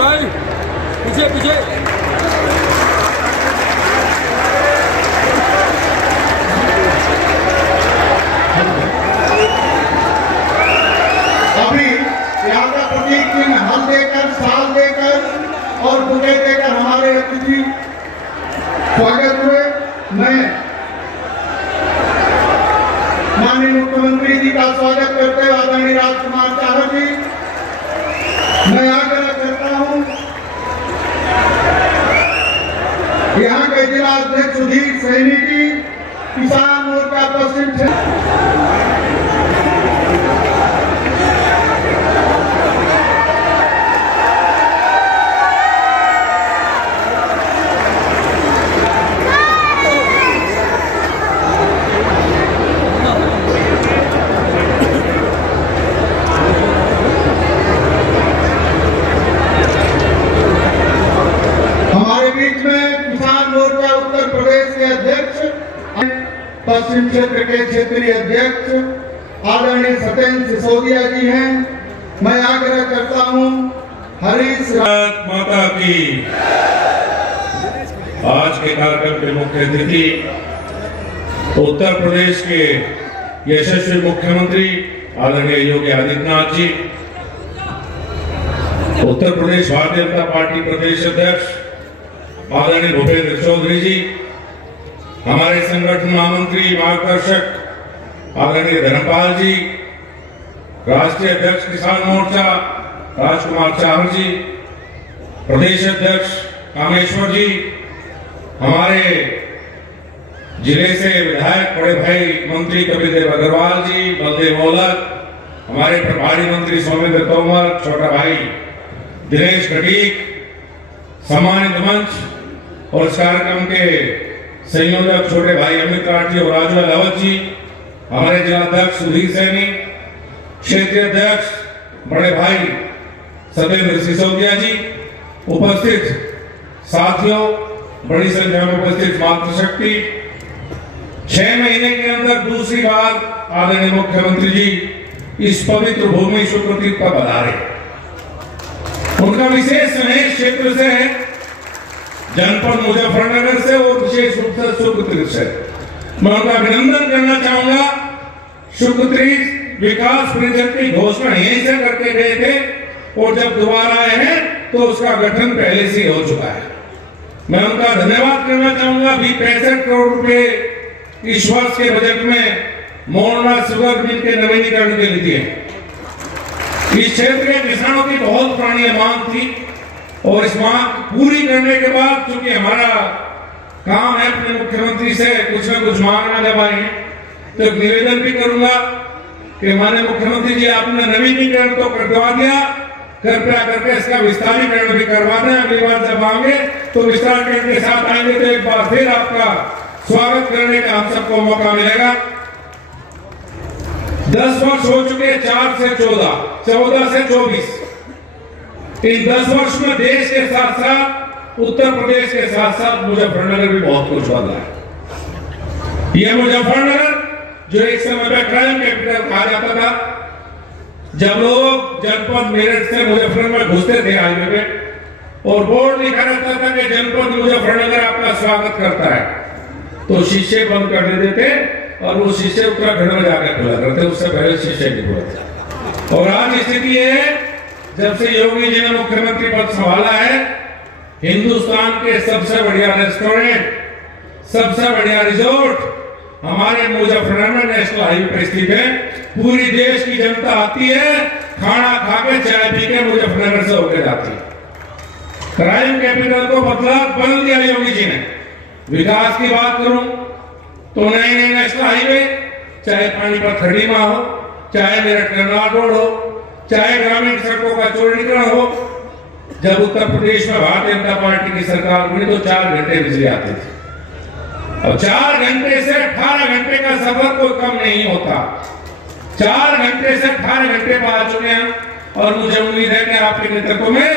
भाई पीछे पीछे। अभी यहाँ का प्रतीक चिन्ह हल देकर, साल देकर और बुके देकर हमारे अतिथि स्वागत हुए। मैं माननीय मुख्यमंत्री जी का स्वागत करते हुए आदरणीय राजकुमार चावल जी, मैं आग्रह करता हूं यहाँ के जिला अध्यक्ष सुधीर सैनी जी, किसान मोर्चा पश्चिम क्षेत्र। पश्चिम क्षेत्र के क्षेत्रीय अध्यक्ष आदरणीय सत्येंद्र सिसोदिया जी हैं। मैं आग्रह करता हूं हरीश माता की। आज के कार्यक्रम के मुख्य अतिथि उत्तर प्रदेश के यशस्वी मुख्यमंत्री आदरणीय योगी आदित्यनाथ जी, उत्तर प्रदेश भारतीय जनता पार्टी प्रदेश अध्यक्ष आदरणीय भूपेंद्र चौधरी जी, हमारे संगठन महामंत्री मार्गदर्शक आदरणीय धर्मपाल जी, राष्ट्रीय अध्यक्ष किसान मोर्चा राजकुमार चावल जी, प्रदेश अध्यक्ष कामेश्वर जी, हमारे जिले से विधायक बड़े भाई मंत्री कपिलदेव अग्रवाल जी, बलदेव औलख, हमारे प्रभारी मंत्री सौमेंद्र तोमर, छोटा भाई दिनेश कटीक, सम्मानित मंच और इस कार्यक्रम के संयोजक छोटे भाई अमित राठी और राजू अलावत जी, हमारे जिला अध्यक्ष सुधीर सैनी, क्षेत्रीय अध्यक्ष बड़े भाई सत्येंद्र सिसोदिया जी, उपस्थित साथियों, बड़ी संख्या में उपस्थित मातृशक्ति, 6 महीने के अंदर दूसरी बार आदरणीय मुख्यमंत्री जी इस पवित्र भूमि सुकृति पर पधारे। उनका विशेष स्नेह क्षेत्र से है, जनपद मुजफ्फरनगर से और विशेष रूप से सुकृति से। मैं उनका अभिनंदन करना चाहूंगा। सुकृति विकास परिषद की घोषणा यहीं से करके गए थे और जब दोबारा आए हैं तो उसका गठन पहले से हो चुका है। मैं उनका धन्यवाद करना चाहूंगा। अभी 65 करोड़ रुपए इस वर्ष के बजट में मोरना शुगर मिल के नवीनीकरण के लिए दिए। इस क्षेत्र के किसानों की बहुत पुरानी मांग थी और इस मांग पूरी करने के बाद चूंकि हमारा काम है अपने मुख्यमंत्री से कुछ न कुछ मांगना जब आए तो एक निवेदन भी करूंगा कि माननीय मुख्यमंत्री जी आपने नवीनीकरण तो करवा दिया, कृपया करके इसका विस्तारीकरण भी करवा दें। अगली बार जब आएंगे तो विस्तारीकरण के साथ आएंगे तो एक बार फिर आपका स्वागत करने का हम सबको मौका मिलेगा। 10 वर्ष हो चुके, 4 से 14, 14 से 24। इन 10 वर्ष में देश के साथ साथ उत्तर प्रदेश के साथ साथ मुजफ्फरनगर भी बहुत कुछ बदला है। यह मुजफ्फरनगर जो एक समय में क्राइम कैपिटल कहा जाता था, जब लोग जनपद मेरठ से मुजफ्फरनगर घुसते थे हाईवे पे और बोर्ड लिखा रहता था कि जनपद मुजफ्फरनगर आपका स्वागत करता है, तो शीशे बंद कर देते थे और वो शीशे उत्तराखंड में जाकर खुला करते, उससे पहले शीशे नहीं खुलते। और आज स्थिति ये है, जब से योगी जी ने मुख्यमंत्री पद संभाला है, हिंदुस्तान के सबसे बढ़िया रेस्टोरेंट, सबसे बढ़िया रिजोर्ट हमारे मुजफ्फरनगर नेशनल हाईवे पर स्थित है। पूरी देश की जनता आती है, खाना खा के चाय पी के मुजफ्फरनगर से होकर जाती है। क्राइम कैपिटल को बदल दिया योगी जी ने। विकास की बात करूं तो नए नए नेशनल हाईवे, चाहे पानीपत खड़ीमा हो, चाहे मेरठ करनाल रोड हो, चाहे ग्रामीण सड़कों का चौड़ीकरण हो। जब उत्तर प्रदेश में भारतीय जनता पार्टी की सरकार बनी तो 4 घंटे बिजली आती थी। अब 4 घंटे से 18 घंटे का सफर कोई कम नहीं होता। 4 घंटे से 18 घंटे पर आ चुके हैं और मुझे उम्मीद है कि आपके नेतृत्व में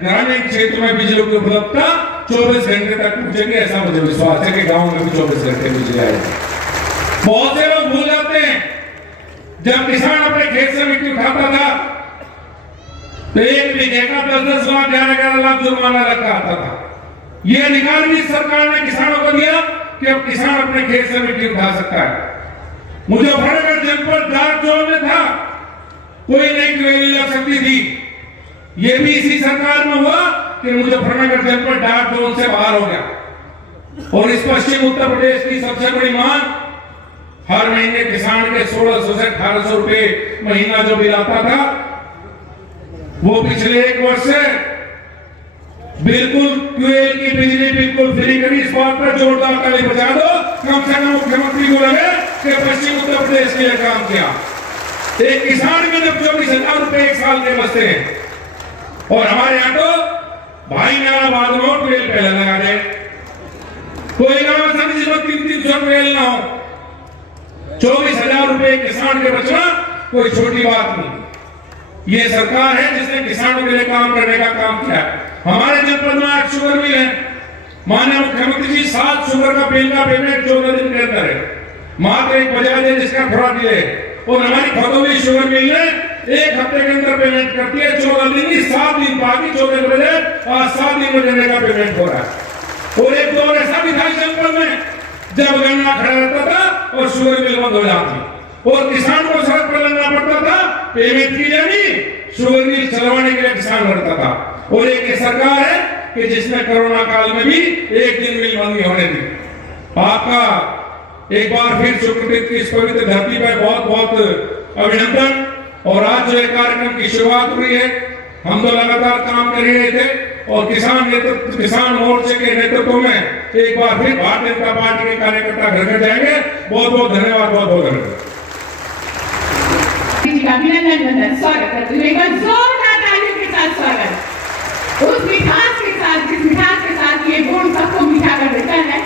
ग्रामीण क्षेत्र में बिजली की उपलब्धता 24 घंटे तक पहुंचेगी। ऐसा मुझे विश्वास है कि गांव में भी 24 घंटे बिजली आएगी। बहुत से लोग भूल जाते हैं, जब किसान अपने खेत से मिट्टी उठाता था तो एक बीघे का 10-10 लाख 11-11 लाख जुर्माना लगा आता था। ये अधिकार भी सरकार ने किसानों को दिया कि अब किसान अपने खेत से मिट्टी उठा सकता है। मुजफ्फरनगर जनपद डार्क जोन में था, कोई नई ट्रेन लग सकती थी। ये भी इसी सरकार में हुआ कि मुजफ्फरनगर जनपद डार्क जोन से बाहर हो गया। और इस पश्चिम उत्तर प्रदेश की सबसे बड़ी मांग, हर महीने किसान के 1600 से 1800 रुपए महीना जो बिल आता था, वो पिछले 1 वर्ष से बिल्कुल ट्यूबवेल की बिजली बिल्कुल फ्री करी। इस बात पर जोरदार ताली बजा दो। कम से कम मुख्यमंत्री को लगे कि पश्चिम उत्तर प्रदेश के लिए काम किया। एक किसान के जब 24,000 रुपए 1 साल के बचते हैं, और हमारे यहाँ तो भाई मेरा बाद में ट्यूबवेल पहले लगा दे। कोई गांव ऐसा नहीं जिसमें 300-300 ट्यूबवेल ना हो। 24,000 रुपए किसान के बचना कोई छोटी बात नहीं। ये सरकार है जिसने किसानों के लिए काम करने का काम किया है। हमारे जनपद में 8 शुगर मिल है। माननीय मुख्यमंत्री जी 7 शुगर का बिल का पेमेंट 14 दिन के अंदर है। मात्र एक बजाज है जिसका थोड़ा डिले है। और हमारी खतौली शुगर मिल है 1 हफ्ते के अंदर पेमेंट करती है। 14 दिन नहीं 7 दिन बाकी 14 दिन बजे और 7 दिन में देने का पेमेंट हो रहा है। और एक दौर ऐसा भी था जनपद में जब गन्ना खड़ा रहता था और शुगर मिल बंद हो जाती और किसान को सड़क पर लगना पड़ता था, पेमेंट की जानी, शुगर मिल चलवाने के लिए किसान लड़ता था। और एक सरकार है कि जिसने कोरोना काल में भी 1 दिन मिल बंद नहीं होने दी। आपका एक बार फिर शुक्रदिन की इस पवित्र धरती पर बहुत बहुत अभिनंदन। और आज जो एक कार्यक्रम की शुरुआत हुई है, हम तो लगातार काम कर रहे थे और किसान मोर्चे के नेतृत्व में एक बार फिर भारतीय जनता पार्टी के कार्यकर्ता घर घर जाएंगे। बहुत बहुत धन्यवाद, बहुत बहुत धन्यवाद। अभिनंदन स्वागत करते हुए एक बार जोरदार तालियों के साथ स्वागत। उस मिठास के साथ, जिस मिठास के साथ ये गुण सबको मीठा कर देता है।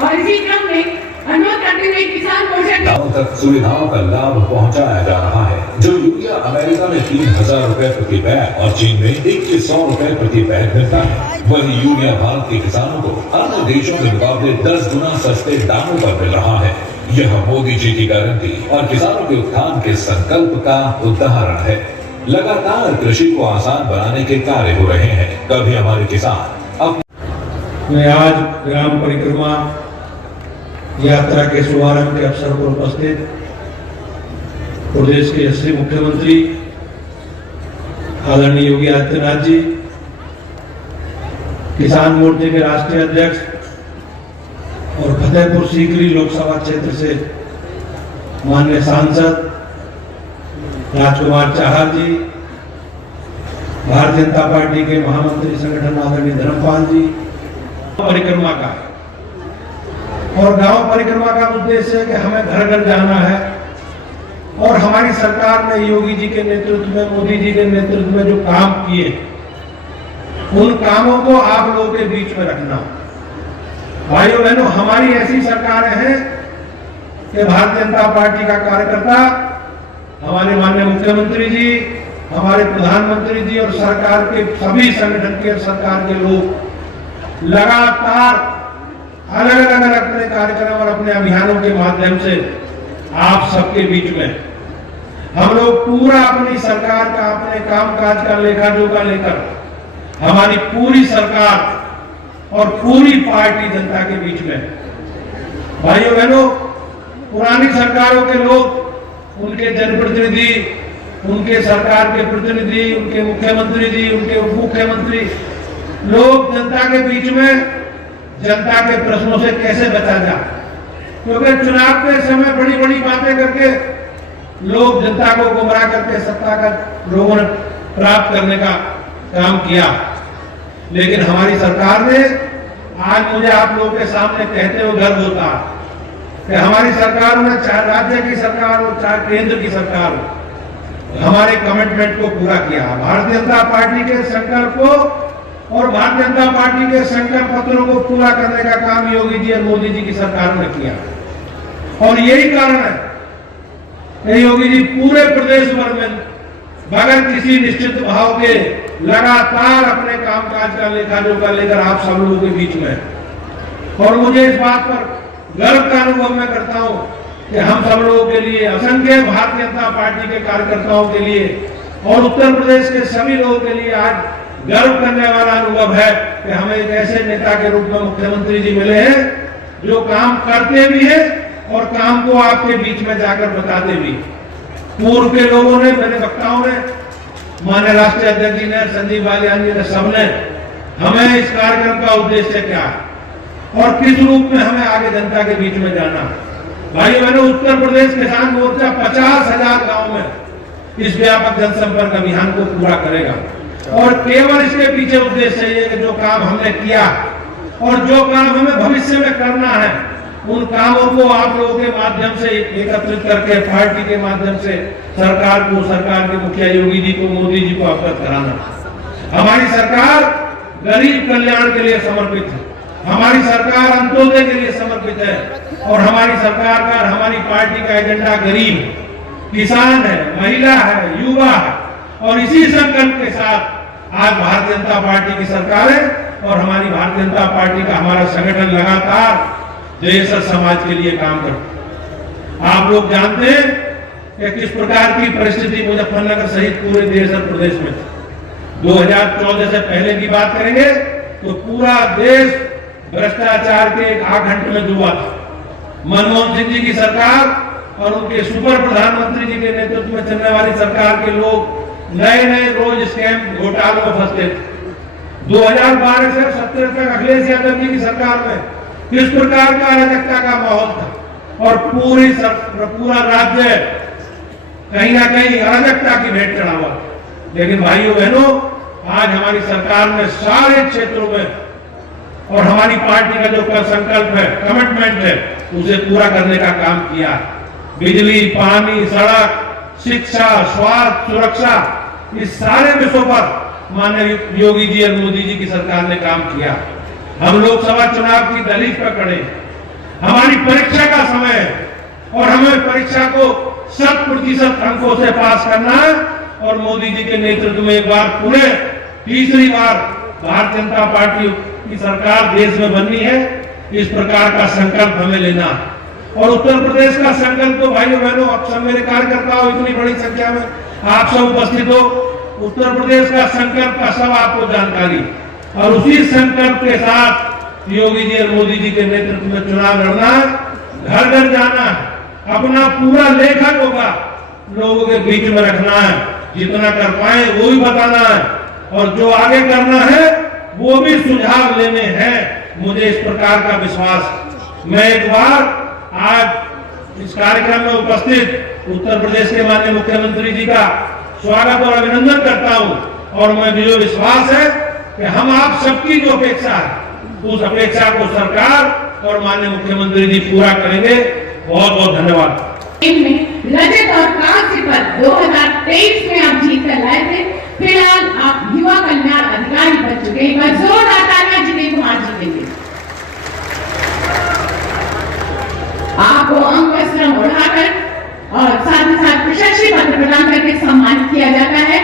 और इसी क्रम में अनुरोध करते हुए किसान मोर्चा गांव तक सुविधाओं का लाभ पहुंचाया जा रहा है। जो यूरिया अमेरिका में 3,000 रुपए प्रति बैग और चीन में 2,100 रुपए प्रति बैग मिलता है, वही यूरिया भारत के किसानों को अन्य देशों के मुकाबले 10 गुना सस्ते दामों पर मिल रहा है। यह मोदी जी की गारंटी और किसानों के उत्थान के संकल्प का उदाहरण है। लगातार कृषि को आसान बनाने के कार्य हो रहे हैं। कभी हमारे किसान मैं आज ग्राम परिक्रमा यात्रा के शुभारंभ के अवसर पर उपस्थित प्रदेश के यशस्वी मुख्यमंत्री आदरणीय योगी आदित्यनाथ जी, किसान मोर्चे के राष्ट्रीय अध्यक्ष और फतेहपुर सीकरी लोकसभा क्षेत्र से माननीय सांसद राजकुमार चाहर जी, भारतीय जनता पार्टी के महामंत्री संगठन आदरणीय धर्मपाल जी, परिक्रमा का और गांव परिक्रमा का उद्देश्य है कि हमें घर घर जाना है और हमारी सरकार ने योगी जी के नेतृत्व में, मोदी जी के नेतृत्व में जो काम किए उन कामों को आप लोगों के बीच में रखना। भाइयों बहनों, हमारी ऐसी सरकारें हैं कि भारतीय जनता पार्टी का कार्यकर्ता, हमारे माननीय मुख्यमंत्री जी, हमारे प्रधानमंत्री जी और सरकार के सभी संगठन के सरकार के लोग लगातार अलग अलग अपने कार्यक्रम और अपने अभियानों के माध्यम से आप सबके बीच में हम लोग पूरा अपनी सरकार का, अपने कामकाज का लेखा जोखा लेकर हमारी पूरी सरकार और पूरी पार्टी जनता के बीच में। भाइयों बहनों, पुरानी सरकारों के लोग, उनके जनप्रतिनिधि, उनके सरकार के प्रतिनिधि, उनके मुख्यमंत्री जी, उनके उप मुख्यमंत्री लोग जनता के बीच में जनता के प्रश्नों से कैसे बचा जाए, क्योंकि चुनाव के समय बड़ी बड़ी बातें करके लोग जनता को गुमराह करके सत्ता का लोगों ने प्राप्त करने का काम किया। लेकिन हमारी सरकार ने, आज मुझे आप लोगों के सामने कहते हुए गर्व होता है कि हमारी सरकार में, चाहे राज्य की सरकार हो चाहे केंद्र की सरकार हो, हमारे कमिटमेंट को पूरा किया। भारतीय जनता पार्टी के संकल्प को और भारतीय जनता पार्टी के संकल्प पत्रों को पूरा करने का काम योगी जी और मोदी जी की सरकार ने किया। और यही कारण है कि योगी जी पूरे प्रदेश भर में बगैर किसी निश्चित भाव के लगातार अपने कामकाज का लेखा जोखा लेकर आप सब लोगों के बीच में। और मुझे इस बात पर गर्व का अनुभव मैं करता हूं कि हम सब लोगों के लिए, असंख्य भारतीय जनता पार्टी के कार्यकर्ताओं के लिए और उत्तर प्रदेश के सभी लोगों के लिए आज गर्व करने वाला अनुभव है कि हमें एक ऐसे नेता के रूप में मुख्यमंत्री जी मिले हैं जो काम करते भी हैं और काम को आपके बीच में जाकर बताते भी। पूर्व के लोगों ने, मेरे वक्ताओं ने, माननीय राष्ट्रीय अध्यक्ष जी ने, संदीप बालियान जी ने, सबने हमें इस कार्यक्रम का उद्देश्य क्या और किस रूप में हमें आगे जनता के बीच में जाना। भाई बहनों, उत्तर प्रदेश किसान मोर्चा 50,000 गांव में इस व्यापक जनसंपर्क अभियान को पूरा करेगा और केवल इसके पीछे उद्देश्य ये कि जो काम हमने किया और जो काम हमें भविष्य में करना है, उन कामों को आप लोगों के माध्यम से एकत्रित करके पार्टी के माध्यम से सरकार को, सरकार के मुखिया योगी जी को, मोदी जी को अवगत कराना। हमारी सरकार गरीब कल्याण के लिए समर्पित है, हमारी सरकार अंत्योदय के लिए समर्पित है और हमारी सरकार का, हमारी पार्टी का एजेंडा गरीब, किसान है, महिला है, युवा है और इसी संकल्प के साथ आज भारतीय जनता पार्टी की सरकार है और हमारी भारतीय जनता पार्टी का हमारा संगठन लगातार देश और समाज के लिए काम करता है। आप लोग जानते हैं कि किस प्रकार की परिस्थिति मुजफ्फरनगर सहित पूरे देश और प्रदेश में 2014 से पहले की बात करेंगे तो पूरा देश भ्रष्टाचार के एक आघंट में डूबा था। मनमोहन सिंह जी की सरकार और उनके सुपर प्रधानमंत्री जी के नेतृत्व में चलने वाली सरकार के लोग नए नए रोज स्कैम घोटालों में फंसते थे। 2012 से 17 तक अखिलेश यादव जी की सरकार में किस प्रकार का अराजकता का माहौल था और पूरा राज्य कहीं ना कहीं अराजकता की भेंट चढ़ा हुआ। लेकिन भाइयों बहनों, आज हमारी सरकार ने सारे क्षेत्रों में और हमारी पार्टी का जो संकल्प है, कमिटमेंट है, उसे पूरा करने का काम किया। बिजली, पानी, सड़क, शिक्षा, स्वास्थ्य, सुरक्षा, इस सारे विषयों पर माननीय योगी जी और मोदी जी की सरकार ने काम किया। हम लोकसभा चुनाव की दहलीज पर खड़े, हमारी परीक्षा का समय है और हमें परीक्षा को 100% अंकों से पास करना है और मोदी जी के नेतृत्व में एक बार पुनः तीसरी बार भारतीय जनता पार्टी की सरकार देश में बननी है। इस प्रकार का संकल्प हमें लेना और उत्तर प्रदेश का संकल्प तो भाइयों बहनों, अब सब मेरे कार्यकर्ताओं, इतनी बड़ी संख्या में आप सब उपस्थित हो, उत्तर प्रदेश का संकल्प का सब आपको जानकारी और उसी संकल्प के साथ योगी जी और मोदी जी के नेतृत्व में चुनाव लड़ना है, घर घर जाना है, अपना पूरा लेखन होगा लोगों के बीच में रखना है, जितना कर पाए वो भी बताना है और जो आगे करना है वो भी सुझाव लेने हैं। मुझे इस प्रकार का विश्वास। मैं एक बार आज इस कार्यक्रम में उपस्थित उत्तर प्रदेश के माननीय मुख्यमंत्री जी का स्वागत और अभिनंदन करता हूं और मुझे विश्वास है कि हम आप सबकी जो अपेक्षा है उस अपेक्षा को सरकार और माननीय मुख्यमंत्री जी पूरा करेंगे। बहुत बहुत धन्यवाद। रजत और कांस्य पदक 2023 में आप जीत कर लाए थे। फिलहाल आप युवा कल्याण अधिकारी बन चुके हैं। जोरदार तालियां जितेंद्र कुमार जी के लिए। आपको अंग वस्त्र ओढ़ाकर और साथ ही साथ प्रशस्ति पत्र प्रदान करके सम्मानित किया जाता है।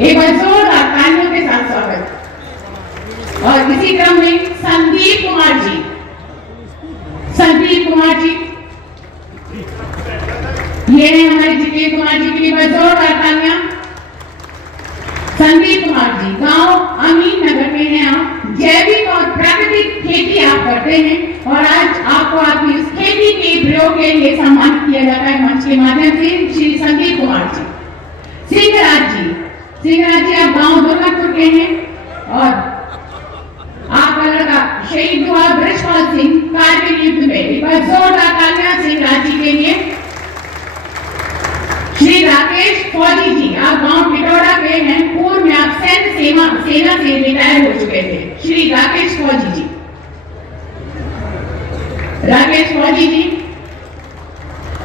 एक बार जोरदार तालियों के साथ स्वागत। और इसी क्रम में संदीप कुमार जी, ये है हमारे जितेंद्र कुमार जी के लिए जोरदार तालियां। संदीप कुमार जी गांव अमीन नगर में हैं। आप जैविक और प्राकृतिक खेती आप करते हैं और आज आपको आपकी इस खेती के प्रयोग के लिए सम्मानित किया जाता है मंच के माध्यम से। श्री संदीप कुमार जी। सिंहराज जी आप गांव दुर्गापुर के हैं और आपका लड़का शहीद हुआ बृजपाल सिंह कारगिल युद्ध में। एक बार जोरदार तालियां सिंहराज जी के लिए। श्री राकेश फौजी जी आप गांव पिटौड़ा के हैं। पूर्व में आप सेना से रिटायर हो चुके थे। श्री राकेश फौजी जी।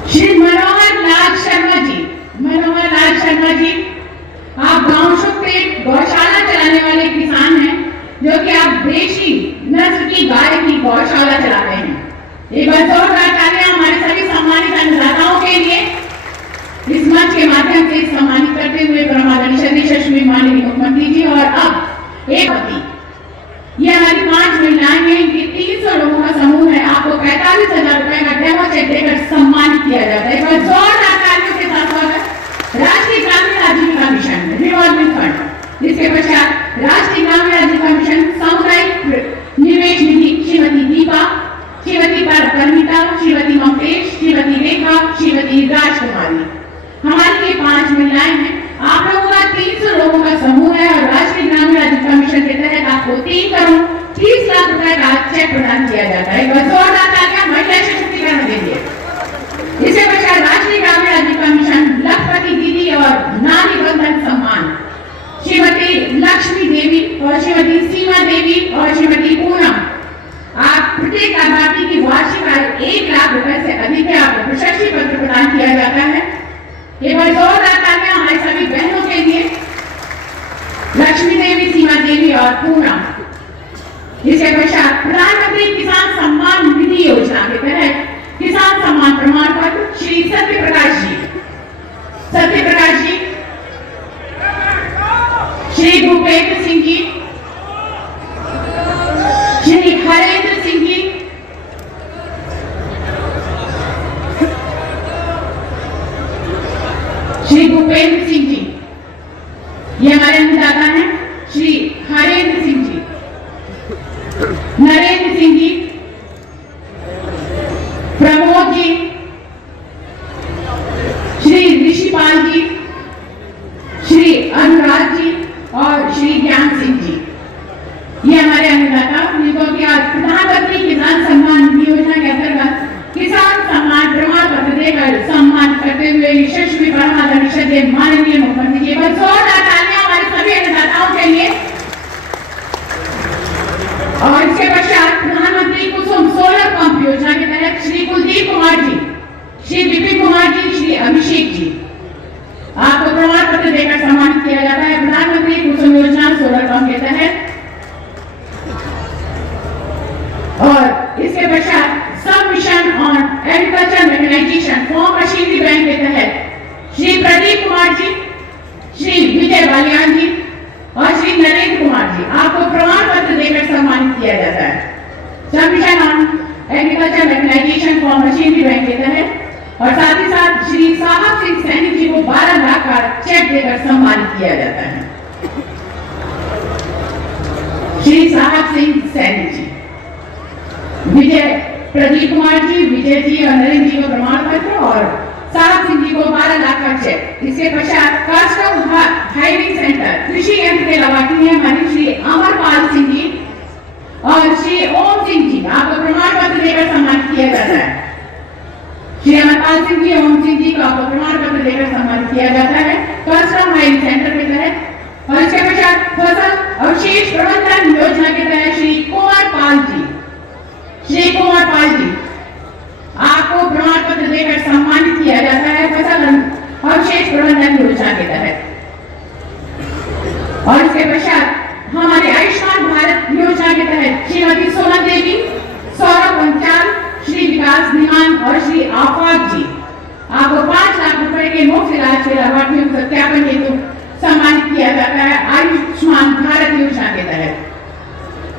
श्री मनोहर लाल शर्मा जी आप गांव शुक्रेट गौशाला चलाने वाले किसान हैं, जो कि आप देशी नस्ल की गाय की गौशाला चलाते हैं। एक बार जोरदार तालियां हमारे सभी सम्मानित अन्नदाताओं के लिए। इस मंच के माध्यम से सम्मानित करते हुए माननीय मुख्यमंत्री जी। और अब ये हमारी 5 महिलाएं हैं, ये 300 लोगों का समूह है। आपको 45,000 रुपए का डेमो चेक देकर सम्मानित किया जाता है। एक बार जोरदार तालियों के साथ स्वागत। राष्ट्रीय ग्रामीण जाता है। एक बार जोरदार तालियां महिला सशक्तिकरण के लिए। इसके पश्चात राष्ट्रीय ग्रामीण आजीविका मिशन लखपति दीदी और नारी बंधन सम्मान श्रीमती लक्ष्मी देवी और श्रीमती सीमा देवी और श्रीमती पूनम, आप प्रत्येक लाभार्थी की वार्षिक आय 1 लाख रुपए से अधिक है, आपको प्रशस्ति पत्र प्रदान किया जाता है। एक बार जोरदार तालियां हमारे सभी बहनों के लिए, लक्ष्मी देवी, सीमा देवी और पूनम। इसके पश्चात प्रधानमंत्री किसान सम्मान निधि योजना के तहत किसान सम्मान प्रमाण पत्र श्री सत्यप्रकाश जी, श्री भूपेंद्र सिंह जी, श्री हरेंद्र सिंह जी, श्री भूपेंद्र सिंह जी, ये हमारे अन्नदाता हैं। श्री हरेंद्र सिंह जी, नरेंद्र सिंह जी, प्रमोद जी, श्री ऋषिपाल जी, श्री अनुराग जी और श्री ज्ञान सिंह जी, ये हमारे अन्नदाता, जिनको कि आज प्रधानमंत्री किसान सम्मान निधि योजना के अंतर्गत किसान सम्मान प्रमाण पत्र देकर सम्मान करते हुए यशस्वी परमादरणीय श्रद्धेय माननीय मुख्यमंत्री जी। बस जोरदार तालियां हमारे सभी अन्नदाताओं के लिए। और इसके पश्चात प्रधानमंत्री कुसुम सोलर पंप योजना के तहत श्री कुलदीप कुमार जी, श्री विपिन कुमार जी, श्री अभिषेक जी, आपको प्रमाण पत्र देकर सम्मानित किया जाता है। प्रधानमंत्री कुसुम योजना सोलर पंप के तहत। और इसके पश्चात sub mission on agriculture mechanization form machinery bank के तहत श्री प्रदीप कुमार जी, श्री विजय बालियान जी और श्री नरेंद्र कुमार जी, आपको प्रमाण पत्र देकर सम्मानित किया जाता है। Sub mission on agriculture mechanization form machinery bank के तहत। और साथ ही साथ श्री साहब सिंह सैनी जी को 12 लाख का चेक देकर सम्मानित किया जाता है। श्री साहब सिंह सैनी जी, विजय प्रदीप कुमार जी, विजय जी और नरेंद्र जी को प्रमाण पत्र और साहब सिंह जी को 12 लाख का चेक। इसके पश्चात कस्टम हायरिंग सेंटर कृषि यंत्र के लाभार्थी हैं हमारे श्री अमरपाल सिंह जी और श्री ओम सिंह जी, आपको प्रमाण पत्र देकर सम्मानित किया जाता है। श्री अमरपाल सिंह जी, ओम सिंह जी को आपको प्रमाण पत्र देकर सम्मानित किया जाता है कस्टम हायरिंग सेंटर के तहत। और इसके पश्चात फसल अवशेष प्रबंधन योजना के तहत श्री कुमार पाल जी, आपको प्रमाण पत्र देकर सम्मानित किया जाता है फसल अवशेष प्रबंधन योजना के तहत। और इसके पश्चात हमारे आयुष्मान भारत योजना के तहत श्रीमती सोना देवी, सौरभ पंचाल, श्री विकास निमान और श्री आफाक जी, आपको 5 लाख रुपए के मुफ्त इलाज के लाभार्थियों को सत्यापन हेतु सम्मानित किया जाता है आयुष्मान भारत योजना के तहत।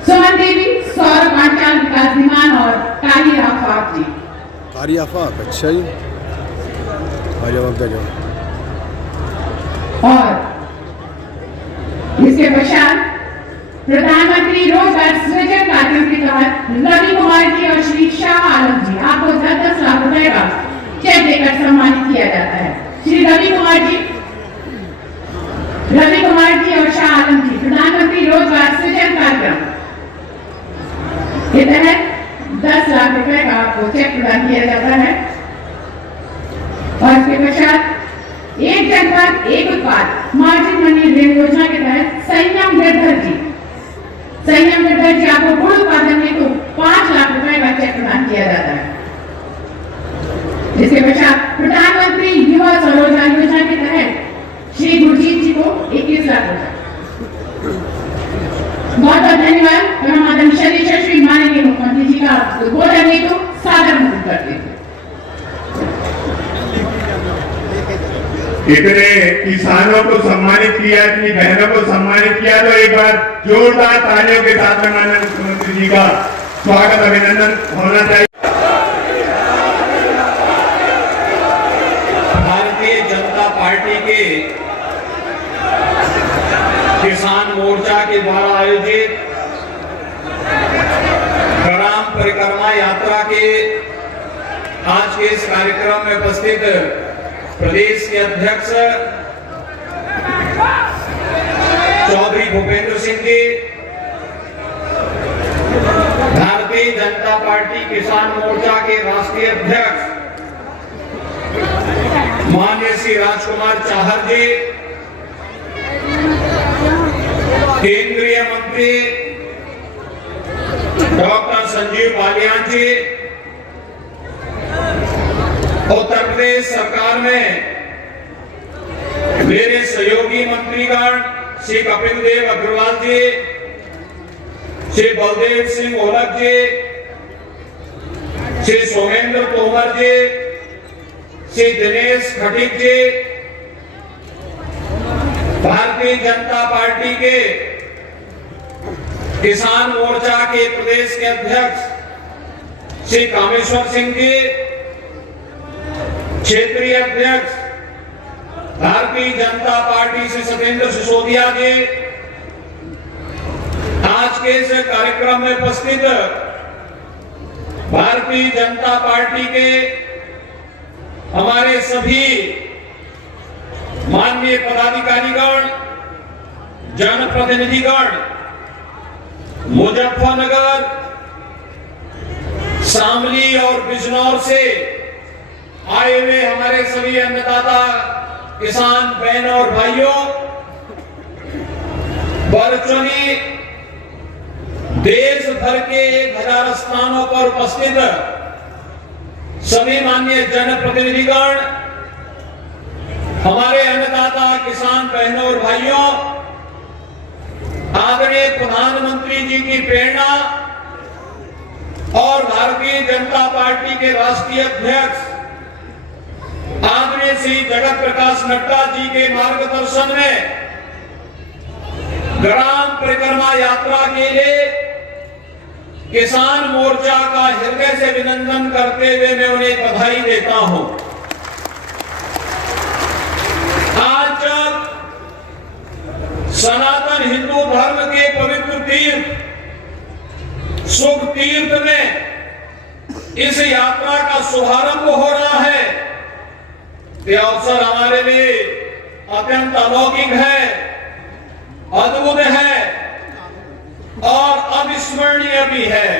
सुमन देवी, सौरभ पांचाल, विकास निमान और ताहिर आफाक जी। ताहिर आफाक, अच्छा जी, जवाब दे जाओ। और इसके पश्चात प्रधानमंत्री रोजगार सृजन कार्यक्रम के तहत रवि कुमार जी और श्री शाह आलम जी, आपको 10-10 लाख रुपए का चेक देकर सम्मानित किया जाता है। श्री रवि कुमार जी और शाह आलम जी, प्रधानमंत्री रोजगार सृजन कार्यक्रम के तहत 10 लाख रुपए का आपको चेक प्रदान किया जाता है। और इसके पश्चात एक जनपद एक उत्पाद मार्जिन मनी ऋण योजना के तहत संयम गिरधर जी, आपको गुड़ उत्पादन हेतु 5 लाख रुपए का चेक प्रदान किया जाता है। इसके पश्चात प्रधानमंत्री युवा स्वरोजगार योजना के तहत श्री गुरजीत जी को 21 लाख रुपए। बहुत बहुत धन्यवाद। परमादरणीय श्री माननीय मुख्यमंत्री जी का बोलने को सादर अनुरोध करते हैं। इतने किसानों को सम्मानित किया, इतनी बहनों को सम्मानित किया, तो एक बार जोरदार तालियों के साथ में माननीय मुख्यमंत्री जी का स्वागत अभिनंदन होना चाहिए। भारतीय जनता पार्टी के किसान मोर्चा के द्वारा आयोजित ग्राम परिक्रमा यात्रा के आज के इस कार्यक्रम में उपस्थित प्रदेश के अध्यक्ष चौधरी भूपेंद्र सिंह जी, भारतीय भारतीय जनता पार्टी किसान मोर्चा के राष्ट्रीय अध्यक्ष माननीय श्री राजकुमार चाहर जी, केंद्रीय मंत्री डॉक्टर संजीव बालियान जी, उत्तर प्रदेश सरकार में मेरे सहयोगी मंत्रीगण श्री कपिल देव अग्रवाल जी, श्री बलदेव सिंह ओलख जी, श्री सोमेंद्र तोमर जी, श्री दिनेश खटीक जी, भारतीय जनता पार्टी के किसान मोर्चा के प्रदेश के अध्यक्ष श्री कामेश्वर सिंह जी, क्षेत्रीय अध्यक्ष भारतीय जनता पार्टी से सत्येंद्र सिसोदिया जी, आज के इस कार्यक्रम में उपस्थित भारतीय जनता पार्टी के हमारे सभी माननीय पदाधिकारीगण, जनप्रतिनिधिगण, मुजफ्फरनगर, शामली और बिजनौर से आए हुए हमारे सभी अन्नदाता किसान बहन और भाइयों, वर्चुअली देश भर के 1000 स्थानों पर उपस्थित सभी माननीय जनप्रतिनिधिगण, हमारे अन्नदाता किसान बहनों और भाइयों, आदरणीय प्रधानमंत्री जी की प्रेरणा और भारतीय जनता पार्टी के राष्ट्रीय अध्यक्ष आदरणीय श्री जगत प्रकाश नड्डा जी के मार्गदर्शन में ग्राम परिक्रमा यात्रा के लिए किसान मोर्चा का हृदय से अभिनंदन करते हुए मैं उन्हें बधाई देता हूं। आज जब सनातन हिंदू धर्म के पवित्र तीर्थ सुख तीर्थ में इस यात्रा का शुभारंभ हो रहा है, ये अवसर हमारे लिए अत्यंत अलौकिक है, अद्भुत है और अविस्मरणीय भी है।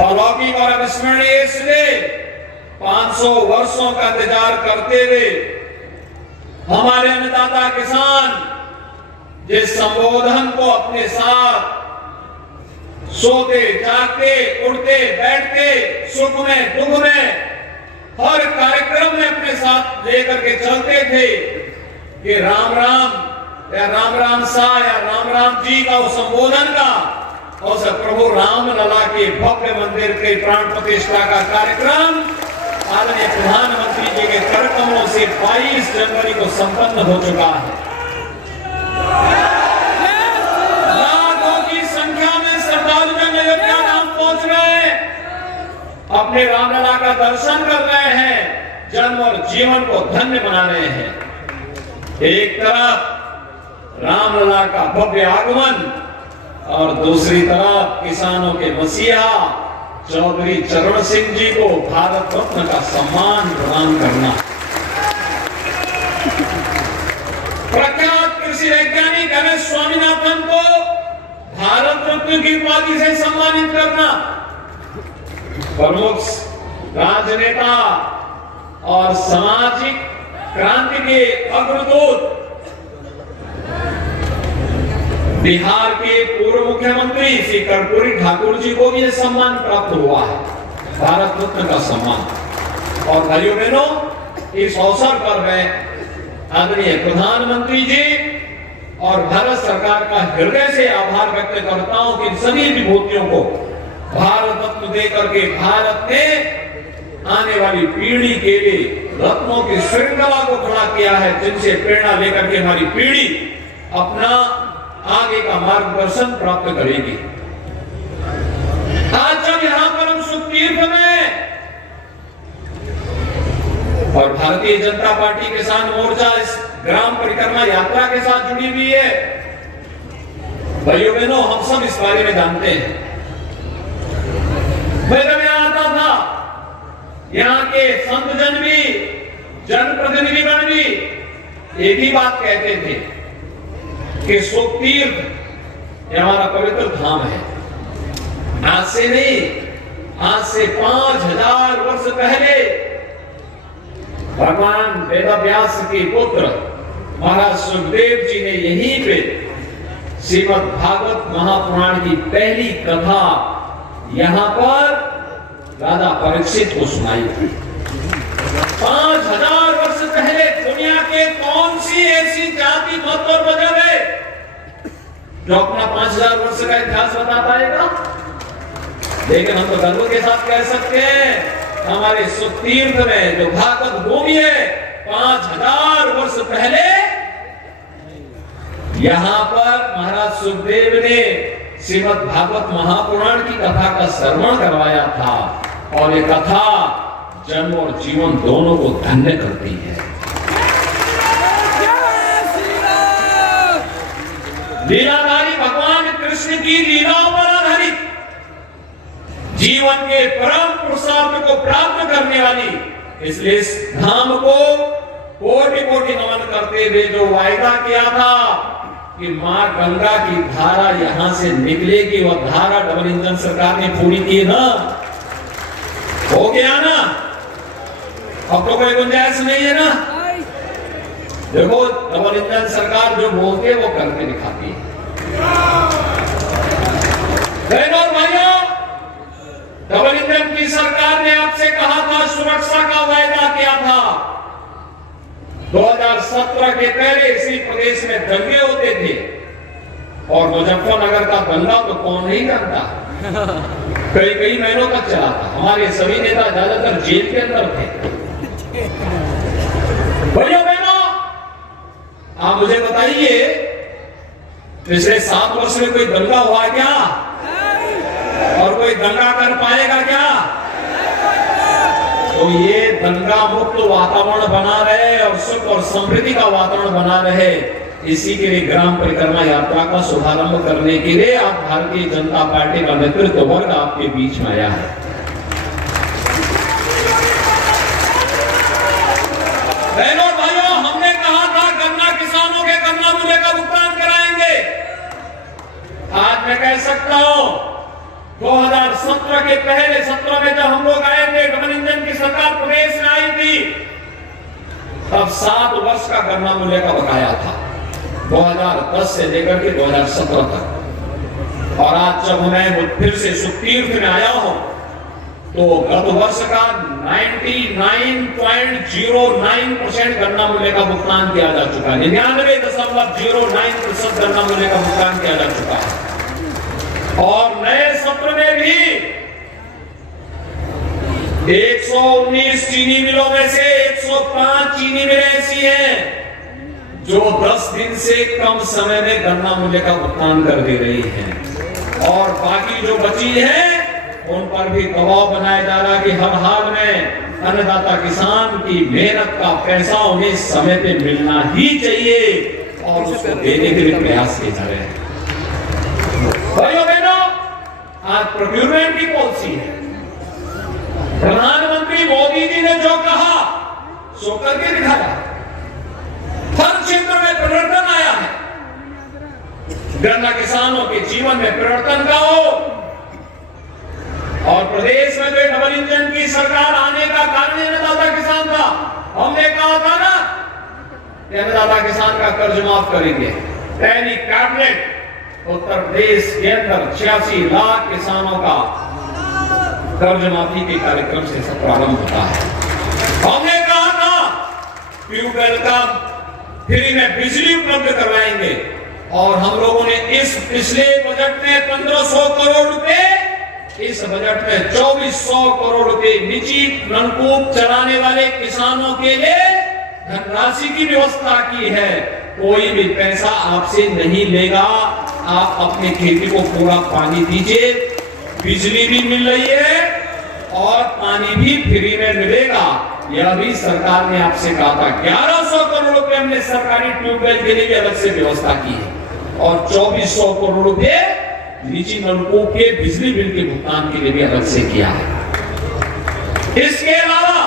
अलौकिक और अविस्मरणीय इसलिए 500 वर्षों का इंतजार करते हुए हमारे अन्नदाता किसान जिस संबोधन को अपने साथ सोते जागते उठते बैठते सुख में दुख में हर कार्यक्रम में अपने साथ लेकर के चलते थे कि राम राम या राम राम सा या राम राम जी का उस संबोधन का और प्रभु राम लला के भव्य मंदिर के प्राण प्रतिष्ठा का कार्यक्रम आदरणीय प्रधानमंत्री जी के कार्यक्रमों से 22 जनवरी को संपन्न हो चुका है। लाखों की संख्या में श्रद्धालु अयोध्या धाम पहुंच रहे हैं, अपने रामलला का दर्शन कर रहे हैं, जन्म और जीवन को धन्य बना रहे हैं। एक तरफ रामलला का भव्य आगमन और दूसरी तरफ किसानों के मसीहा चौधरी चरण सिंह जी को भारत रत्न का सम्मान प्रदान करना, प्रख्यात कृषि वैज्ञानिक एम.एस. स्वामीनाथन को भारत रत्न की उपाधि से सम्मानित करना, प्रमुख राजनेता और सामाजिक क्रांति के अग्रदूत बिहार के पूर्व मुख्यमंत्री श्री कर्पूरी ठाकुर जी को भी यह सम्मान प्राप्त हुआ है, भारत रत्न का सम्मान। और भाइयों बहनों, इस अवसर पर मैं आदरणीय प्रधानमंत्री जी और भारत सरकार का हृदय से आभार व्यक्त करता हूं कि सभी विभूतियों को भारत रत्न देकर के भारत ने आने वाली पीढ़ी के लिए रत्नों की श्रृंखला को खड़ा किया है, जिनसे प्रेरणा लेकर के हमारी पीढ़ी अपना आगे का मार्गदर्शन प्राप्त करेगी। आज जब यहां पर हम सुख तीर्थ में और भारतीय जनता पार्टी किसान मोर्चा इस ग्राम परिक्रमा यात्रा के साथ जुड़ी हुई है, भाइयों बहनों, हम सब इस बारे में जानते हैं। मैं जब यहां आता था, यहां के संतजन भी, जनप्रतिनिधिगण भी एक ही बात कहते थे कि सुख तीर्थ ये हमारा पवित्र धाम है। आज से नहीं, आज से 5000 वर्ष पहले भगवान वेदव्यास के पुत्र महाराज सुखदेव जी ने यहीं पे श्रीमद् भागवत महापुराण की पहली कथा यहां पर राजा परीक्षित को सुनाई थी। 5000 वर्ष पहले दुनिया के कौन सी ऐसी जाति मत और मजहब है जो अपना 5000 वर्ष का इतिहास बता पाएगा? लेकिन हम तो गर्व के साथ कह सकते हैं हमारे सुतीर्थ में जो भागवत भूमि है 5000 वर्ष पहले यहां पर महाराज सुखदेव ने श्रीमद् भागवत महापुराण की कथा का श्रवण करवाया था और ये कथा जन्म और जीवन दोनों को धन्य करती है। लीलाधारी भगवान कृष्ण की लीलाओं पर आधारित जीवन के परम पुरुषार्थ को प्राप्त करने वाली इसलिए इस धाम को कोटि कोटि नमन करते हुए जो वायदा किया था कि मां गंगा की धारा यहां से निकलेगी, वह धारा डबल इंजन सरकार ने पूरी की ना, हो गया ना? अब तो कोई गुंजाइश नहीं है ना? देखो डबल इंजन सरकार जो बोलती है वो करके दिखाती है। बहनों और भाइयों, डबल इंजन की सरकार ने आपसे कहा था, सुरक्षा का वायदा किया था। 2017 के पहले इसी प्रदेश में दंगे होते थे और मुजफ्फरनगर का दंगा तो कौन नहीं जानता, कई महीनों तक चला था। हमारे सभी नेता ज्यादातर जेल के अंदर थे। भाइयों बहनों, आप मुझे बताइए पिछले 7 वर्ष में कोई दंगा हुआ क्या? और कोई दंगा कर पाएगा क्या? तो ये दंगा मुक्त वातावरण बना रहे और सुख और समृद्धि का वातावरण बना रहे, इसी के लिए ग्राम परिक्रमा यात्रा का शुभारंभ करने के लिए आज भारतीय जनता पार्टी का नेतृत्व वर्ग आपके बीच में आया है। बहनों भाइयों, हमने कहा था गन्ना किसानों के गन्ना मूल्य का भुगतान कराएंगे। आज मैं कह सकता हूं 2017 के पहले 17 में जब हम लोग आए थे, डबल इंजन की सरकार प्रदेश में आई थी, तब 7 वर्ष का गन्ना मूल्य का बकाया था 2010 से लेकर के 2017 तक। और आज जब मैं फिर से सुतीर्थ में आया हूं तो गत वर्ष का 99.09% गन्ना मूल्य का भुगतान किया जा चुका है। 99.09% गन्ना मूल्य का भुगतान किया जा चुका है। और नए सत्र में भी 119 चीनी मिलों में से 105 चीनी मिलें ऐसी हैं जो 10 दिन से कम समय में गन्ना मूल्य का भुगतान कर दे रही हैं। और बाकी जो बची है उन पर भी दबाव बनाया जा रहा है कि हर हाल में अन्नदाता किसान की मेहनत का पैसा उन्हें समय पे मिलना ही चाहिए और उसको देने के लिए प्रयास किए जा रहे हैं। भाइयों बहनों, आज प्रोक्यूरमेंट की पॉलिसी है। प्रधानमंत्री मोदी जी ने जो कहा सो करके दिखाया। हर क्षेत्र में परिवर्तन आया है। गन्ना किसानों के जीवन में परिवर्तन का हो और प्रदेश में जो डबल इंजन की सरकार आने का कारण अन्नदाता किसान था। हमने कहा था ना कि अन्नदाता किसान का कर्ज माफ करेंगे। पहली कैबिनेट उत्तर प्रदेश के अंदर 86 लाख किसानों का कर्ज माफी के कार्यक्रम से प्रारंभ होता है। हमने कहा था ट्यूबवेल का फ्री में बिजली उपलब्ध करवाएंगे और हम लोगों ने इस पिछले बजट में 1500 करोड़ रुपए, इस बजट में 2400 करोड़ रुपए निजी नलकूप चलाने वाले किसानों के लिए धनराशि की व्यवस्था की है। कोई भी पैसा आपसे नहीं लेगा, आप अपने खेती को पूरा पानी दीजिए, बिजली भी मिल रही है और पानी भी फ्री में मिलेगा। यह भी सरकार ने आपसे कहा था। 1100 करोड़ रुपए हमने सरकारी ट्यूबवेल के लिए भी अलग से व्यवस्था की है और 2400 करोड़ रुपए निजी नलकूप के बिजली बिल के भुगतान के लिए भी अलग से किया है। इसके अलावा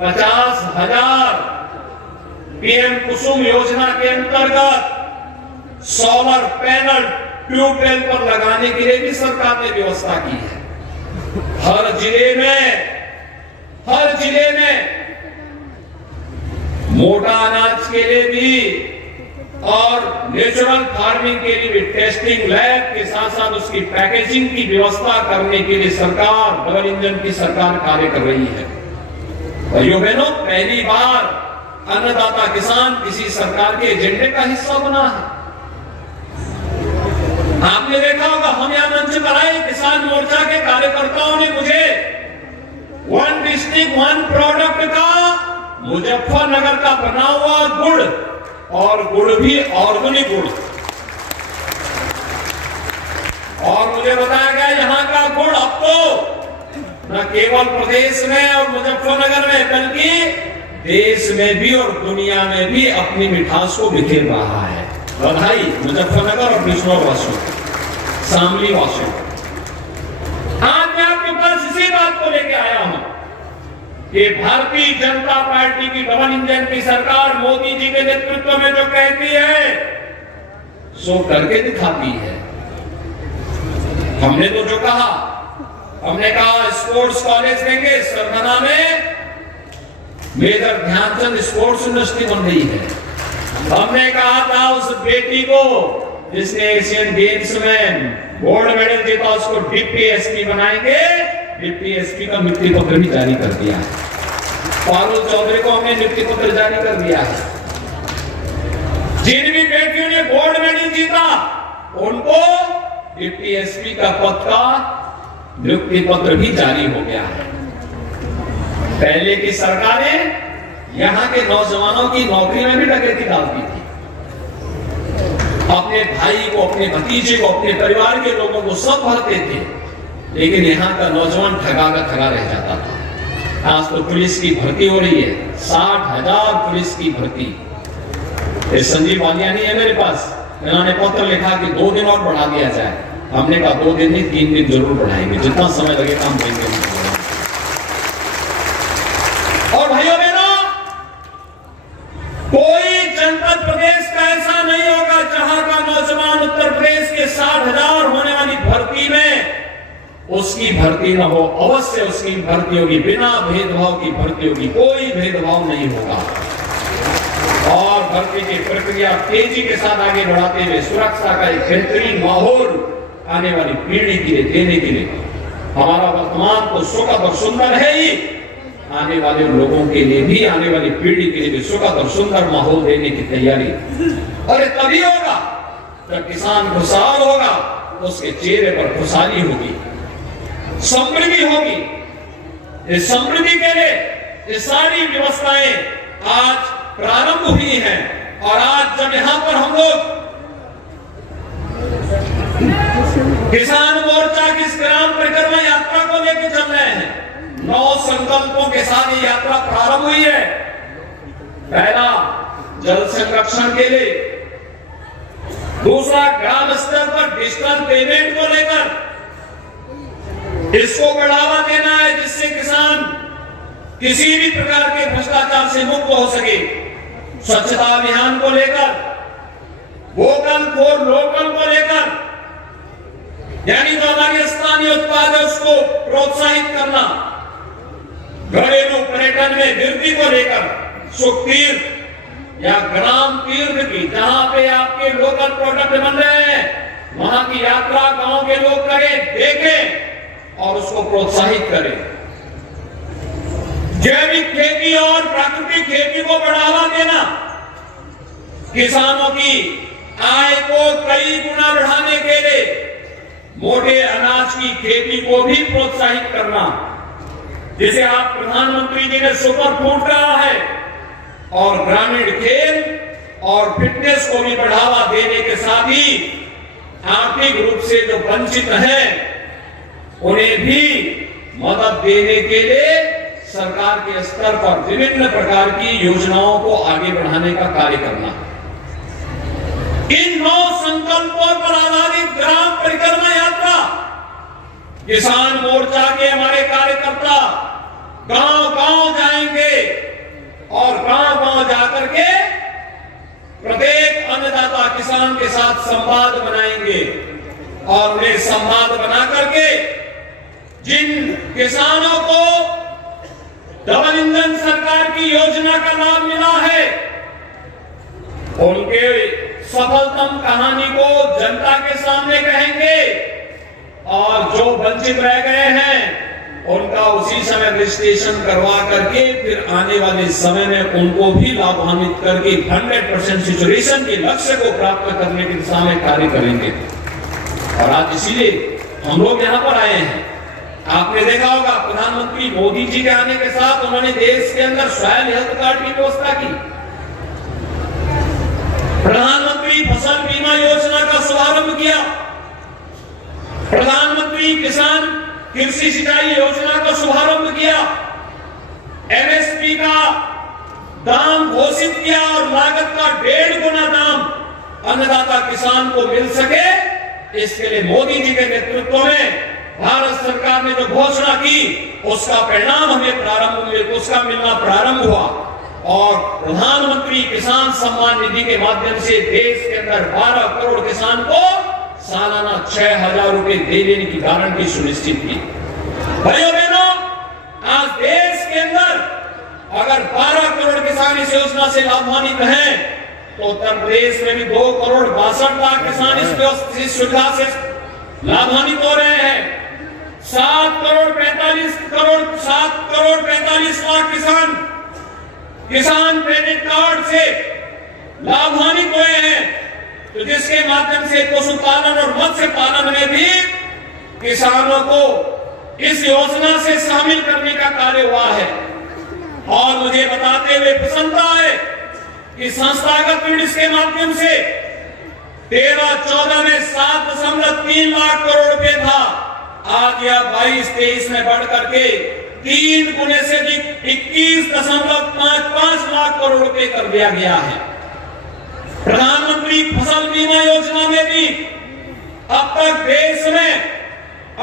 50,000 पीएम कुसुम योजना के अंतर्गत सोलर पैनल ट्यूबवेल पर लगाने के लिए भी सरकार ने व्यवस्था की है। हर जिले में मोटा अनाज के लिए भी और नेचुरल फार्मिंग के लिए भी टेस्टिंग लैब के साथ साथ उसकी पैकेजिंग की व्यवस्था करने के लिए सरकार, डबल इंजन की सरकार कार्य कर रही है। भाइयों बहनों, पहली बार अन्नदाता किसान किसी सरकार के एजेंडे का हिस्सा बना है। आपने देखा होगा, हम यहां मंच पर आए, किसान मोर्चा के कार्यकर्ताओं ने मुझे वन डिस्ट्रिक्ट वन प्रोडक्ट का मुजफ्फरनगर का बना हुआ गुड़, और गुड़ भी ऑर्गेनिक गुड़, और मुझे बताया गया यहां का गुड़ अब तो न केवल प्रदेश में और मुजफ्फरनगर में बल्कि देश में भी और दुनिया में भी अपनी मिठास को बिखेर रहा है। बधाई मुजफ्फरनगर और बिजनौर वासियों, शामली वासियों। आज मैं आपके पास इसी बात को लेके आया हूं कि भारतीय जनता पार्टी की डबल इंजन की सरकार मोदी जी के नेतृत्व में जो कहती है सो करके दिखाती है। हमने तो जो कहा, हमने कहा स्पोर्ट्स कॉलेज देंगे सरधना में, मेजर ध्यानचंद स्पोर्ट्स यूनिवर्सिटी बन रही है। हमने कहा था उस बेटी को जिसने एशियन गेम्स में गोल्ड मेडल जीता उसको डिप्टी एसपी बनाएंगे, डिप्टी एसपी का नियुक्ति पत्र भी जारी कर दिया है। पारुल चौधरी को हमने नियुक्ति पत्र जारी कर दिया है। जिन भी बेटियों ने गोल्ड मेडल जीता उनको डिप्टी एसपी का पद का नियुक्ति पत्र भी जारी हो गया है। पहले की सरकारें यहां के नौजवानों की नौकरी में भी डकैती डालती थी, अपने भाई को, अपने भतीजे को, अपने परिवार के लोगों को सब भरते थे, लेकिन यहां का नौजवान ठगा का ठगा रह जाता था। आज तो पुलिस की भर्ती हो रही है, 60,000 पुलिस की भर्ती। संजीव बालियानी है मेरे पास, इन्होंने पत्र लिखा कि 2 दिन और बढ़ा दिया जाए। हमने कहा 2 दिन नहीं 3 दिन जरूर बढ़ाएंगे, जितना समय लगेगा हम देंगे। और भाइयों बहनों, कोई जनपद प्रदेश का ऐसा नहीं होगा जहां का नौजवान उत्तर प्रदेश के 60,000 होने वाली भर्ती में उसकी भर्ती न हो। अवश्य उसकी भर्ती होगी, बिना भेदभाव की भर्ती होगी, कोई भेदभाव नहीं होगा। और भर्ती की प्रक्रिया तेजी के साथ आगे बढ़ाते हुए सुरक्षा का एक बेहतरीन माहौल आने वाली पीढ़ी के लिए देने के लिए, हमारा वर्तमान तो सुखद और सुंदर है ही, आने वाले लोगों के लिए भी, आने वाली पीढ़ी के लिए भी सुखद और सुंदर माहौल देने की तैयारी। और ये तभी होगा जब किसान खुशहाल होगा, उसके चेहरे पर खुशहाली होगी, समृद्धि होगी। इस समृद्धि के लिए ये सारी व्यवस्थाएं आज प्रारंभ हुई हैं। और आज जब यहां पर हम लोग किसान मोर्चा की इस ग्राम परिक्रमा यात्रा को लेकर चल रहे हैं, 9 संकल्पों के साथ ये यात्रा प्रारंभ हुई है। पहला, जल संरक्षण के लिए। दूसरा, ग्राम स्तर पर डिजिटल पेमेंट को लेकर इसको बढ़ावा देना है, जिससे किसान किसी भी प्रकार के भ्रष्टाचार से मुक्त हो सके। स्वच्छता अभियान को लेकर, वोकल फॉर लोकल को लेकर, यानी जो हमारे स्थानीय उत्पाद है उसको प्रोत्साहित करना। घरेलू पर्यटन में वृद्धि को लेकर सुख तीर्थ या ग्राम तीर्थ की, जहां पे आपके लोकल प्रोडक्ट बन रहे हैं, वहां की यात्रा गांव के लोग करें, देखें और उसको प्रोत्साहित करें। जैविक खेती और प्राकृतिक खेती को बढ़ावा देना, किसानों की आय को कई गुना बढ़ाने के लिए मोटे अनाज की खेती को भी प्रोत्साहित करना, जिसे आप प्रधानमंत्री जी ने सुपर फूड कहा है, और ग्रामीण खेल और फिटनेस को भी बढ़ावा देने के साथ ही आर्थिक रूप से जो वंचित हैं उन्हें भी मदद देने के लिए सरकार के स्तर पर विभिन्न प्रकार की योजनाओं को आगे बढ़ाने का कार्य करना। इन 9 संकल्पों पर आधारित ग्राम परिक्रमा यात्रा, किसान मोर्चा के हमारे कार्यकर्ता गांव-गांव जाएंगे और गांव-गांव जाकर के प्रत्येक अन्नदाता किसान के साथ संवाद बनाएंगे। और उन्हें संवाद बना करके जिन किसानों को डबल इंजन सरकार की योजना का लाभ मिला है, उनके सफलतम कहानी को जनता के सामने कहेंगे और जो वंचित रह गए हैं उनका उसी समय रजिस्ट्रेशन करवा करके फिर आने वाले समय में उनको भी लाभान्वित करके 100% सिचुएशन के लक्ष्य को प्राप्त करने की दिशा में कार्य करेंगे। और आज इसीलिए हम लोग यहाँ पर आए हैं। आपने देखा होगा प्रधानमंत्री मोदी जी के आने के साथ उन्होंने देश के अंदर सॉयल हेल्थ कार्ड की व्यवस्था की, प्रधानमंत्री फसल बीमा योजना का शुभारंभ किया, प्रधानमंत्री किसान कृषि सिंचाई योजना का शुभारंभ किया, एमएसपी का दाम घोषित किया और लागत का 1.5 गुना दाम अन्नदाता किसान को मिल सके, इसके लिए मोदी जी के नेतृत्व में भारत सरकार ने जो घोषणा की उसका परिणाम उसका मिलना प्रारंभ हुआ और प्रधानमंत्री किसान सम्मान निधि के माध्यम से देश के अंदर 12 करोड़ किसान को सालाना 6,000 रुपए दे देने की गारंटी सुनिश्चित की। भाइयों बहनों, आज देश के अंदर अगर 12 करोड़ किसान इस योजना से लाभान्वित हैं तो उत्तर प्रदेश में भी 2 करोड़ 62 लाख किसान इस सुविधा से लाभान्वित हो रहे हैं। 7 करोड़ 45 लाख किसान क्रेडिट कार्ड से लाभान्वित हुए हैं, तो जिसके माध्यम से पशुपालन और मत्स्य पालन में भी किसानों को इस योजना से शामिल करने का कार्य हुआ है। और मुझे बताते हुए प्रसन्नता है कि संस्थागत ऋण इसके माध्यम से 13-14 में 7.3 लाख करोड़ रुपए था, आज यह 22-23 में बढ़ करके 3 गुने से अधिक 21.55 लाख करोड़ रुपए कर दिया गया है। प्रधानमंत्री फसल बीमा योजना में भी अब तक देश में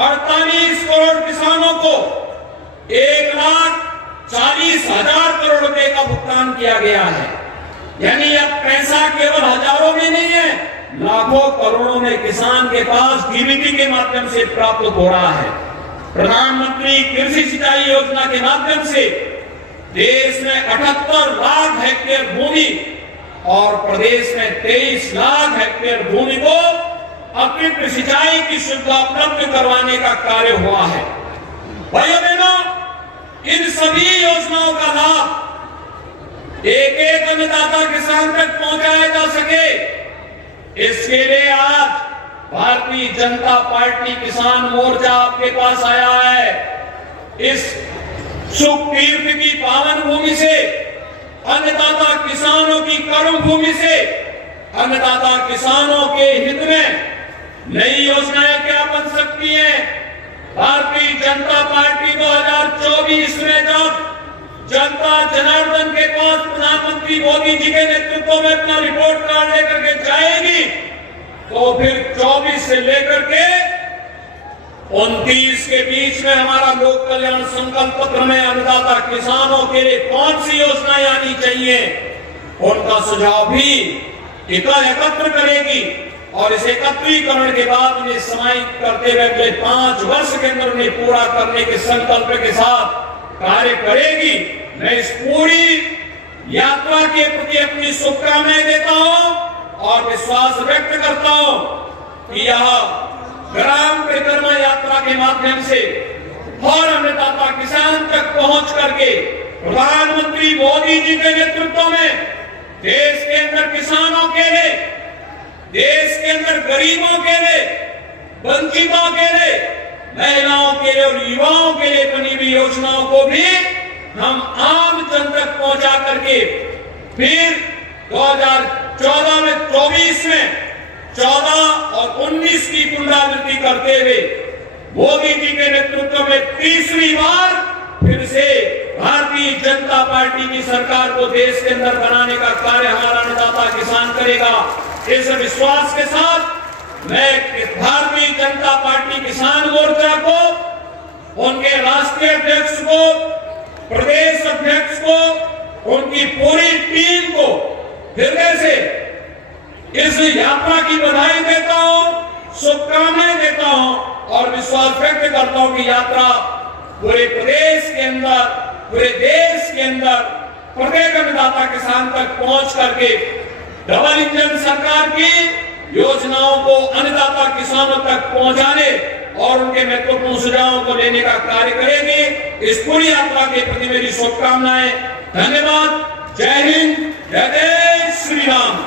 48 करोड़ किसानों को 1,40,000 करोड़ रुपए का भुगतान किया गया है। यानी अब पैसा केवल हजारों में नहीं है, लाखों करोड़ों में किसान के पास डीबीटी के माध्यम से प्राप्त हो रहा है। प्रधानमंत्री कृषि सिंचाई योजना के माध्यम से देश में 78 लाख हेक्टेयर भूमि और प्रदेश में 23 लाख हेक्टेयर भूमि को अतिरिक्त सिंचाई की सुविधा उपलब्ध करवाने का कार्य हुआ है। भाइयों बहनों, इन सभी योजनाओं का लाभ एक अन्नदाता किसान तक पहुंचाया जा सके, इसके लिए आज भारतीय जनता पार्टी किसान मोर्चा आपके पास आया है। इस सुख तीर्थ की पावन भूमि से, अन्नदाता किसानों की कर्म भूमि से, अन्नदाता किसानों के हित में नई योजनाएं क्या बन सकती हैं। भारतीय जनता पार्टी 2024 में जब जनता जनार्दन के पास प्रधानमंत्री मोदी जी के नेतृत्व में अपना रिपोर्ट कार्ड लेकर के जाएगी, तो फिर 24 से लेकर के 29 के बीच में हमारा लोक कल्याण संकल्प पत्र में अन्नदाता किसानों के लिए कौन सी योजनाएं आनी चाहिए, उनका सुझाव भी एकत्र करेगी और इस एकत्रीकरण के बाद उन्हें समाहित करते हुए अगले 5 वर्ष के अंदर उन्हें पूरा करने के संकल्प के साथ कार्य करेगी। मैं इस पूरी यात्रा के प्रति अपनी शुभकामनाएं देता हूं और विश्वास व्यक्त करता हूं कि यह ग्राम परिक्रमा यात्रा के माध्यम से हर अन्नदाता किसान तक पहुंच करके प्रधानमंत्री मोदी जी के नेतृत्व में देश के अंदर किसानों के लिए, देश के अंदर गरीबों के लिए, वंचितों के लिए, महिलाओं के लिए और युवाओं के लिए बनी हुई योजनाओं को भी हम आम जन तक पहुंचा करके फिर 2014 में 24 में 14 और 19 की पुनरावृत्ति करते हुए मोदी जी के नेतृत्व में तीसरी बार फिर से भारतीय जनता पार्टी की सरकार को देश के अंदर बनाने का कार्य हमारा अन्नदाता किसान करेगा। इस विश्वास के साथ मैं भारतीय जनता पार्टी किसान मोर्चा को, उनके राष्ट्रीय अध्यक्ष को, प्रदेश अध्यक्ष को, उनकी पूरी टीम को हृदय से इस यात्रा की बधाई देता हूं, शुभकामनाएं देता हूं और विश्वास व्यक्त करता हूं कि यात्रा पूरे प्रदेश के अंदर, पूरे देश के अंदर प्रत्येक अन्नदाता किसान तक पहुंच करके डबल इंजन सरकार की योजनाओं को अन्नदाता किसानों तक पहुंचाने और उनके महत्वपूर्ण सुझावों को लेने का कार्य करेगी। इस पूरी यात्रा के प्रति मेरी शुभकामनाएं। धन्यवाद। जय हिंद, जय श्री राम।